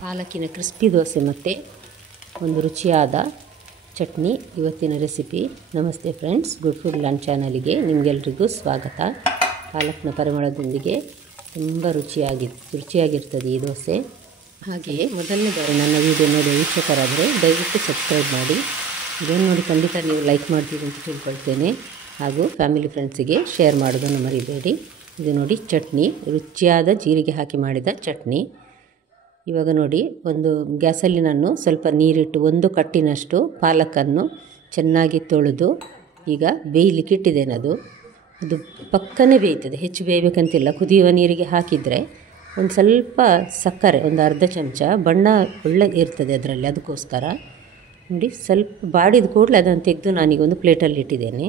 ಪಾಲಕಿನ crispy dosa ಮತ್ತು ಒಂದು ರುಚಿಯಾದ ಚಟ್ನಿ ಇವತ್ತಿನ ರೆಸಿಪಿ. ನಮಸ್ತೆ ಫ್ರೆಂಡ್ಸ್, ಗುಡ್ ಫುಡ್ ಲಂಚ್ ಚಾನಲಿಗೆ ನಿಮಗೆಲ್ರಿಗೂ ಸ್ವಾಗತ. ಪಾಲಕ್ನ ಪರಿಮಳದೊಂದಿಗೆ ತುಂಬ ರುಚಿಯಾಗಿರ್ತದೆ ಈ ದೋಸೆ. ಹಾಗೆಯೇ ಮೊದಲನೇ ಬಾರಿ ನನ್ನ ವೀಡಿಯೋ ನೋಡಿ ವೀಕ್ಷಕರಾದರೆ ದಯವಿಟ್ಟು ಸಬ್ಸ್ಕ್ರೈಬ್ ಮಾಡಿ. ಇದನ್ನು ನೋಡಿ ಖಂಡಿತ ನೀವು ಲೈಕ್ ಮಾಡ್ತೀವಿ ಅಂತ ತಿಳ್ಕೊಳ್ತೇನೆ. ಹಾಗೂ ಫ್ಯಾಮಿಲಿ ಫ್ರೆಂಡ್ಸಿಗೆ ಶೇರ್ ಮಾಡೋದನ್ನು ಮರಿಬೇಡಿ. ಇದು ನೋಡಿ ಚಟ್ನಿ, ರುಚಿಯಾದ ಜೀರಿಗೆ ಹಾಕಿ ಮಾಡಿದ ಚಟ್ನಿ. ಇವಾಗ ನೋಡಿ, ಒಂದು ಗ್ಯಾಸಲ್ಲಿ ನಾನು ಸ್ವಲ್ಪ ನೀರಿಟ್ಟು ಒಂದು ಕಟ್ಟಿನಷ್ಟು ಪಾಲಕನ್ನು ಚೆನ್ನಾಗಿ ತೊಳೆದು ಈಗ ಬೇಯಲಿಕ್ಕೆ ಇಟ್ಟಿದ್ದೇನೆ. ಅದು ಪಕ್ಕನೇ ಬೇಯ್ತದೆ, ಹೆಚ್ಚು ಬೇಯಬೇಕಂತಿಲ್ಲ. ಕುದಿಯುವ ನೀರಿಗೆ ಹಾಕಿದರೆ ಒಂದು ಸ್ವಲ್ಪ ಸಕ್ಕರೆ, ಒಂದು ಅರ್ಧ ಚಮಚ, ಬಣ್ಣ ಒಳ್ಳೆ ಇರ್ತದೆ ಅದರಲ್ಲಿ. ಅದಕ್ಕೋಸ್ಕರ ನೋಡಿ, ಸ್ವಲ್ಪ ಬಾಡಿದ ಕೂಡಲೇ ಅದನ್ನು ತೆಗೆದು ನಾನೀಗ ಒಂದು ಪ್ಲೇಟಲ್ಲಿ ಇಟ್ಟಿದ್ದೇನೆ.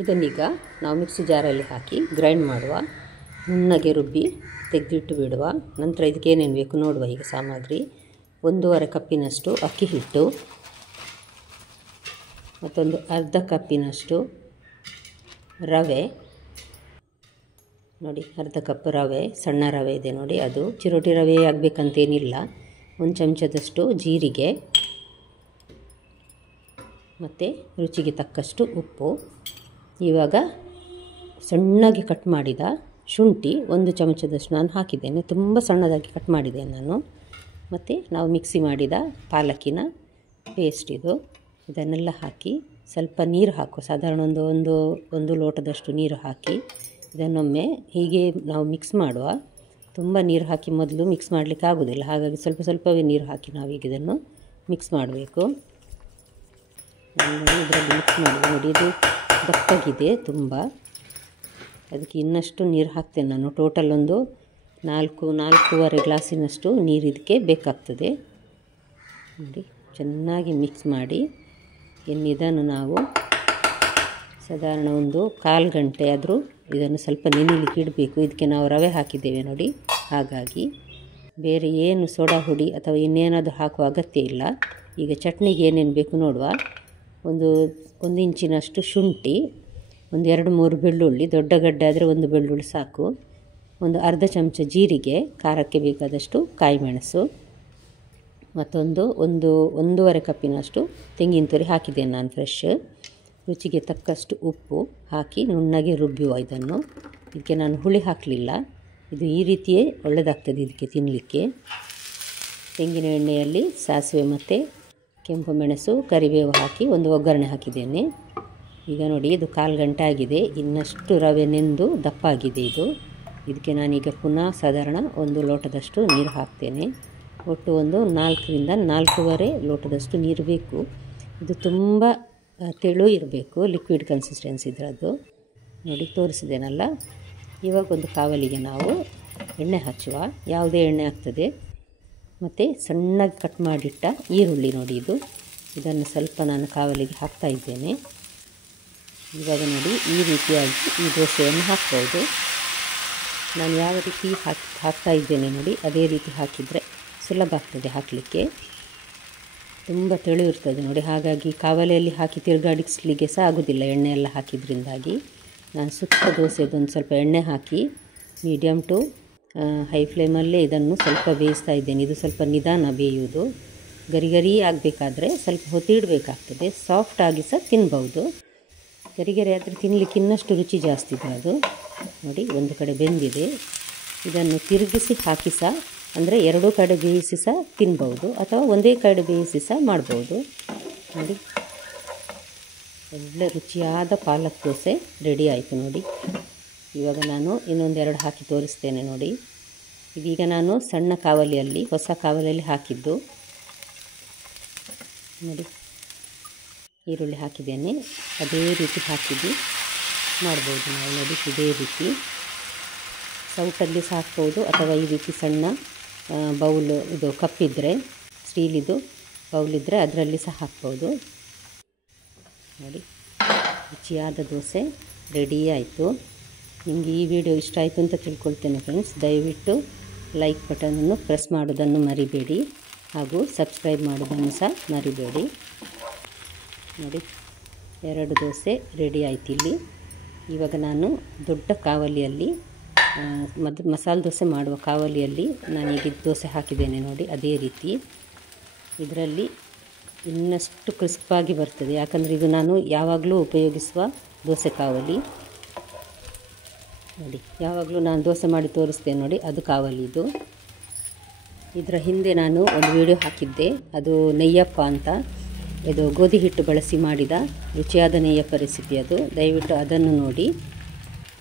ಇದನ್ನೀಗ ನಾವು ಮಿಕ್ಸಿ ಜಾರಲ್ಲಿ ಹಾಕಿ ಗ್ರೈಂಡ್ ಮಾಡುವ, ನುಣ್ಣಗೆ ರುಬ್ಬಿ ತೆಗೆದಿಟ್ಟು ಬಿಡುವ. ನಂತರ ಇದಕ್ಕೆ ಏನೇನು ಬೇಕು ನೋಡುವ. ಈಗ ಸಾಮಗ್ರಿ: 1.5 ಕಪ್ಪಿನಷ್ಟು ಅಕ್ಕಿ ಹಿಟ್ಟು, ಮತ್ತೊಂದು ಅರ್ಧ ಕಪ್ಪಿನಷ್ಟು ರವೆ. ನೋಡಿ, ಅರ್ಧ ಕಪ್ ರವೆ, ಸಣ್ಣ ರವೆ ಇದೆ ನೋಡಿ. ಅದು ಚಿರೋಟಿ ರವೆ ಆಗಬೇಕಂತೇನಿಲ್ಲ. 1 ಚಮಚದಷ್ಟು ಜೀರಿಗೆ ಮತ್ತು ರುಚಿಗೆ ತಕ್ಕಷ್ಟು ಉಪ್ಪು. ಇವಾಗ ಸಣ್ಣಗೆ ಕಟ್ ಮಾಡಿದ ಶುಂಠಿ 1 ಚಮಚದಷ್ಟು ನಾನು ಹಾಕಿದ್ದೇನೆ. ತುಂಬ ಸಣ್ಣದಾಗಿ ಕಟ್ ಮಾಡಿದ್ದೇನೆ ನಾನು. ಮತ್ತು ನಾವು ಮಿಕ್ಸಿ ಮಾಡಿದ ಪಾಲಕಿನ ಪೇಸ್ಟ್ ಇದು. ಇದನ್ನೆಲ್ಲ ಹಾಕಿ ಸ್ವಲ್ಪ ನೀರು ಹಾಕುವ, ಸಾಧಾರಣ ಒಂದು ಲೋಟದಷ್ಟು ನೀರು ಹಾಕಿ ಇದನ್ನೊಮ್ಮೆ ಹೀಗೆ ನಾವು ಮಿಕ್ಸ್ ಮಾಡುವ. ತುಂಬ ನೀರು ಹಾಕಿ ಮೊದಲು ಮಿಕ್ಸ್ ಮಾಡಲಿಕ್ಕೆ ಆಗೋದಿಲ್ಲ, ಹಾಗಾಗಿ ಸ್ವಲ್ಪ ಸ್ವಲ್ಪವೇ ನೀರು ಹಾಕಿ ನಾವೀಗ ಇದನ್ನು ಮಿಕ್ಸ್ ಮಾಡಬೇಕು. ಇದರಲ್ಲಿ ಮಿಕ್ಸ್ ಮಾಡಿ ನೋಡಿ, ಇದು ದಪ್ಪಗಿದೆ ತುಂಬ. ಅದಕ್ಕೆ ಇನ್ನಷ್ಟು ನೀರು ಹಾಕ್ತೇನೆ ನಾನು. ಟೋಟಲ್ ಒಂದು 4-4.5 ಗ್ಲಾಸಿನಷ್ಟು ನೀರು ಇದಕ್ಕೆ ಬೇಕಾಗ್ತದೆ. ನೋಡಿ, ಚೆನ್ನಾಗಿ ಮಿಕ್ಸ್ ಮಾಡಿ ಇದನ್ನು ನಾವು ಸಾಧಾರಣ ಒಂದು 1/4 ಗಂಟೆ ಆದರೂ ಇದನ್ನು ಸ್ವಲ್ಪ ನೆನೆಯಲಿಕ್ಕೆ ಇಡಬೇಕು. ಇದಕ್ಕೆ ನಾವು ರವೆ ಹಾಕಿದ್ದೇವೆ ನೋಡಿ, ಹಾಗಾಗಿ ಬೇರೆ ಏನು ಸೋಡಾ ಹುಡಿ ಅಥವಾ ಇನ್ನೇನಾದರೂ ಹಾಕುವ ಅಗತ್ಯ ಇಲ್ಲ. ಈಗ ಚಟ್ನಿಗೆ ಏನೇನು ಬೇಕು ನೋಡುವ. ಒಂದು ಇಂಚಿನಷ್ಟು ಶುಂಠಿ, ಒಂದು 2-3 ಬೆಳ್ಳುಳ್ಳಿ, ದೊಡ್ಡ ಗಡ್ಡೆ ಆದರೆ 1 ಬೆಳ್ಳುಳ್ಳಿ ಸಾಕು, ಒಂದು ಅರ್ಧ ಚಮಚ ಜೀರಿಗೆ, ಖಾರಕ್ಕೆ ಬೇಕಾದಷ್ಟು ಕಾಯಿಮೆಣಸು, ಮತ್ತೊಂದು 1.5 ಕಪ್ಪಿನಷ್ಟು ತೆಂಗಿನ ತುರಿ ಹಾಕಿದ್ದೇನೆ ನಾನು ಫ್ರೆಶ್. ರುಚಿಗೆ ತಕ್ಕಷ್ಟು ಉಪ್ಪು ಹಾಕಿ ನುಣ್ಣಗೆ ರುಬ್ಬುವ ಇದನ್ನು. ಇದಕ್ಕೆ ನಾನು ಹುಳಿ ಹಾಕಲಿಲ್ಲ, ಇದು ಈ ರೀತಿಯೇ ಒಳ್ಳೆಯದಾಗ್ತದೆ ಇದಕ್ಕೆ ತಿನ್ನಲಿಕ್ಕೆ. ತೆಂಗಿನ ಎಣ್ಣೆಯಲ್ಲಿ ಸಾಸಿವೆ ಮತ್ತು ಕೆಂಪು ಮೆಣಸು, ಕರಿಬೇವು ಹಾಕಿ ಒಂದು ಒಗ್ಗರಣೆ ಹಾಕಿದ್ದೇನೆ. ಈಗ ನೋಡಿ, ಇದು 1/4 ಗಂಟೆ ಆಗಿದೆ. ಇನ್ನಷ್ಟು ರವೆ ನೆಂದು ದಪ್ಪ ಆಗಿದೆ ಇದು. ಇದಕ್ಕೆ ನಾನೀಗ ಪುನಃ ಸಾಧಾರಣ 1 ಲೋಟದಷ್ಟು ನೀರು ಹಾಕ್ತೇನೆ. ಒಟ್ಟು ಒಂದು 4-4.5 ಲೋಟದಷ್ಟು ನೀರು ಬೇಕು. ಇದು ತುಂಬ ತೆಳು ಇರಬೇಕು, ಲಿಕ್ವಿಡ್ ಕನ್ಸಿಸ್ಟೆನ್ಸಿ ಇದರದ್ದು. ನೋಡಿ, ತೋರಿಸಿದ್ದೇನಲ್ಲ. ಇವಾಗ ಒಂದು ಕಾವಲಿಗೆ ನಾವು ಎಣ್ಣೆ ಹಚ್ಚುವ. ಯಾವುದೇ ಎಣ್ಣೆ ಆಗ್ತದೆ. ಮತ್ತು ಸಣ್ಣಗೆ ಕಟ್ ಮಾಡಿಟ್ಟ ಈರುಳ್ಳಿ ನೋಡಿ, ಇದನ್ನು ಸ್ವಲ್ಪ ನಾನು ಕಾವಲಿಗೆ ಹಾಕ್ತಾ ಇದ್ದೇನೆ. ಇವಾಗ ನೋಡಿ, ಈ ರೀತಿಯಾಗಿ ಈ ದೋಸೆಯನ್ನು ಹಾಕ್ಬೋದು. ನಾನು ಯಾವ ರೀತಿ ಹಾಕ್ತಾ ಇದ್ದೇನೆ ನೋಡಿ, ಅದೇ ರೀತಿ ಹಾಕಿದರೆ ಸುಲಭ ಆಗ್ತದೆ ಹಾಕಲಿಕ್ಕೆ. ತುಂಬ ತೆಳು ಇರ್ತದೆ ನೋಡಿ, ಹಾಗಾಗಿ ಕಾವಲಿಯಲ್ಲಿ ಹಾಕಿ ತಿರುಗಾಡಿಸ್ಲಿಕ್ಕೆ ಸಹ ಆಗೋದಿಲ್ಲ ಎಣ್ಣೆ ಎಲ್ಲ ಹಾಕಿದ್ರಿಂದಾಗಿ. ನಾನು ಸುತ್ತ ದೋಸೆದೊಂದು ಸ್ವಲ್ಪ ಎಣ್ಣೆ ಹಾಕಿ ಮೀಡಿಯಮ್ ಟು ಹೈ ಫ್ಲೇಮಲ್ಲೇ ಇದನ್ನು ಸ್ವಲ್ಪ ಬೇಯಿಸ್ತಾ ಇದ್ದೇನೆ. ಇದು ಸ್ವಲ್ಪ ನಿಧಾನ ಬೇಯುವುದು. ಗರಿ ಆಗಬೇಕಾದ್ರೆ ಸ್ವಲ್ಪ ಹೊತ್ತಿಡಬೇಕಾಗ್ತದೆ. ಸಾಫ್ಟ್ ಆಗಿ ಸಹ ತಿನ್ಬೋದು. ಗರಿ ಆದರೆ ತಿನ್ನಲಿಕ್ಕೆ ಇನ್ನಷ್ಟು ರುಚಿ ಜಾಸ್ತಿ ಇದೆ ಅದು. ನೋಡಿ, ಒಂದು ಕಡೆ ಬೆಂದಿದೆ. ಇದನ್ನು ತಿರುಗಿಸಿ ಹಾಕಿ ಸಹ, ಅಂದರೆ 2 ಕಡೆ ಬೇಯಿಸಿ ಸಹ ತಿನ್ಬೋದು, ಅಥವಾ ಒಂದೇ ಕಡೆ ಬೇಯಿಸಿ ಸಹ ಮಾಡ್ಬೋದು. ನೋಡಿ, ಒಳ್ಳೆ ರುಚಿಯಾದ ಪಾಲಕ್ ದೋಸೆ ರೆಡಿ ಆಯಿತು ನೋಡಿ. ಇವಾಗ ನಾನು ಇನ್ನೊಂದು 2 ಹಾಕಿ ತೋರಿಸ್ತೇನೆ ನೋಡಿ. ಇದೀಗ ನಾನು ಸಣ್ಣ ಕಾವಲಿಯಲ್ಲಿ, ಹೊಸ ಕಾವಲಿಯಲ್ಲಿ ಹಾಕಿದ್ದು ನೋಡಿ. ಈರುಳ್ಳಿ ಹಾಕಿದ್ದೇನೆ, ಅದೇ ರೀತಿ ಹಾಕಿದ್ದು ಮಾಡ್ಬೋದು ನಾವು ನೋಡಿ. ಇದೇ ರೀತಿ ಸೌಟಲ್ಲಿ ಸಹ ಹಾಕ್ಬೋದು, ಅಥವಾ ಈ ರೀತಿ ಸಣ್ಣ ಬೌಲ್, ಇದು ಕಪ್ಪಿದ್ದರೆ, ಸ್ಟೀಲಿದು ಬೌಲಿದ್ದರೆ ಅದರಲ್ಲಿ ಸಹ ಹಾಕ್ಬೋದು ನೋಡಿ. ರುಚಿಯಾದ ದೋಸೆ ರೆಡಿ ಆಯಿತು. ನಿಮಗೆ ಈ ವಿಡಿಯೋ ಇಷ್ಟ ಆಯಿತು ಅಂತ ತಿಳ್ಕೊಳ್ತೇನೆ ಫ್ರೆಂಡ್ಸ್. ದಯವಿಟ್ಟು ಲೈಕ್ ಬಟನನ್ನು ಪ್ರೆಸ್ ಮಾಡೋದನ್ನು ಮರಿಬೇಡಿ, ಹಾಗೂ ಸಬ್ಸ್ಕ್ರೈಬ್ ಮಾಡೋದನ್ನು ಸಹ ಮರಿಬೇಡಿ. ನೋಡಿ, 2 ದೋಸೆ ರೆಡಿ ಆಯ್ತು ಇಲ್ಲಿ. ಇವಾಗ ನಾನು ದೊಡ್ಡ ಕಾವಲಿಯಲ್ಲಿ ಮಸಾಲೆ ದೋಸೆ ಮಾಡುವ ಕಾವಲಿಯಲ್ಲಿ ನಾನೀಗ ದೋಸೆ ಹಾಕಿದ್ದೇನೆ ನೋಡಿ, ಅದೇ ರೀತಿ ಇದರಲ್ಲಿ ಇನ್ನಷ್ಟು ಕ್ರಿಸ್ಪಾಗಿ ಬರ್ತದೆ. ಯಾಕಂದರೆ ಇದು ನಾನು ಯಾವಾಗಲೂ ಉಪಯೋಗಿಸುವ ದೋಸೆ ಕಾವಲಿ ನೋಡಿ. ಯಾವಾಗಲೂ ನಾನು ದೋಸೆ ಮಾಡಿ ತೋರಿಸ್ತೇನೆ ನೋಡಿ, ಅದು ಕಾವಲಿ ಇದು. ಇದರ ಹಿಂದೆ ನಾನು ಒಂದು ವಿಡಿಯೋ ಹಾಕಿದ್ದೆ, ಅದು ನೆಯ್ಯಪ್ಪ ಅಂತ. ಇದು ಗೋಧಿ ಹಿಟ್ಟು ಬಳಸಿ ಮಾಡಿದ ರುಚಿಯಾದ ನೆಯ್ಯಪ್ಪ ರೆಸಿಪಿ ಅದು. ದಯವಿಟ್ಟು ಅದನ್ನು ನೋಡಿ.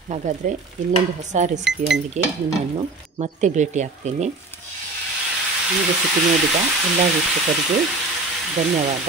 ಹಾಗಾದರೆ ಇನ್ನೊಂದು ಹೊಸ ರೆಸಿಪಿಯೊಂದಿಗೆ ನಿಮ್ಮನ್ನು ಮತ್ತೆ ಭೇಟಿ ಆಗ್ತೇನೆ. ಈ ರೆಸಿಪಿ ನೋಡಿದ ಎಲ್ಲ ವೀಕ್ಷಕರಿಗೆ ಧನ್ಯವಾದ.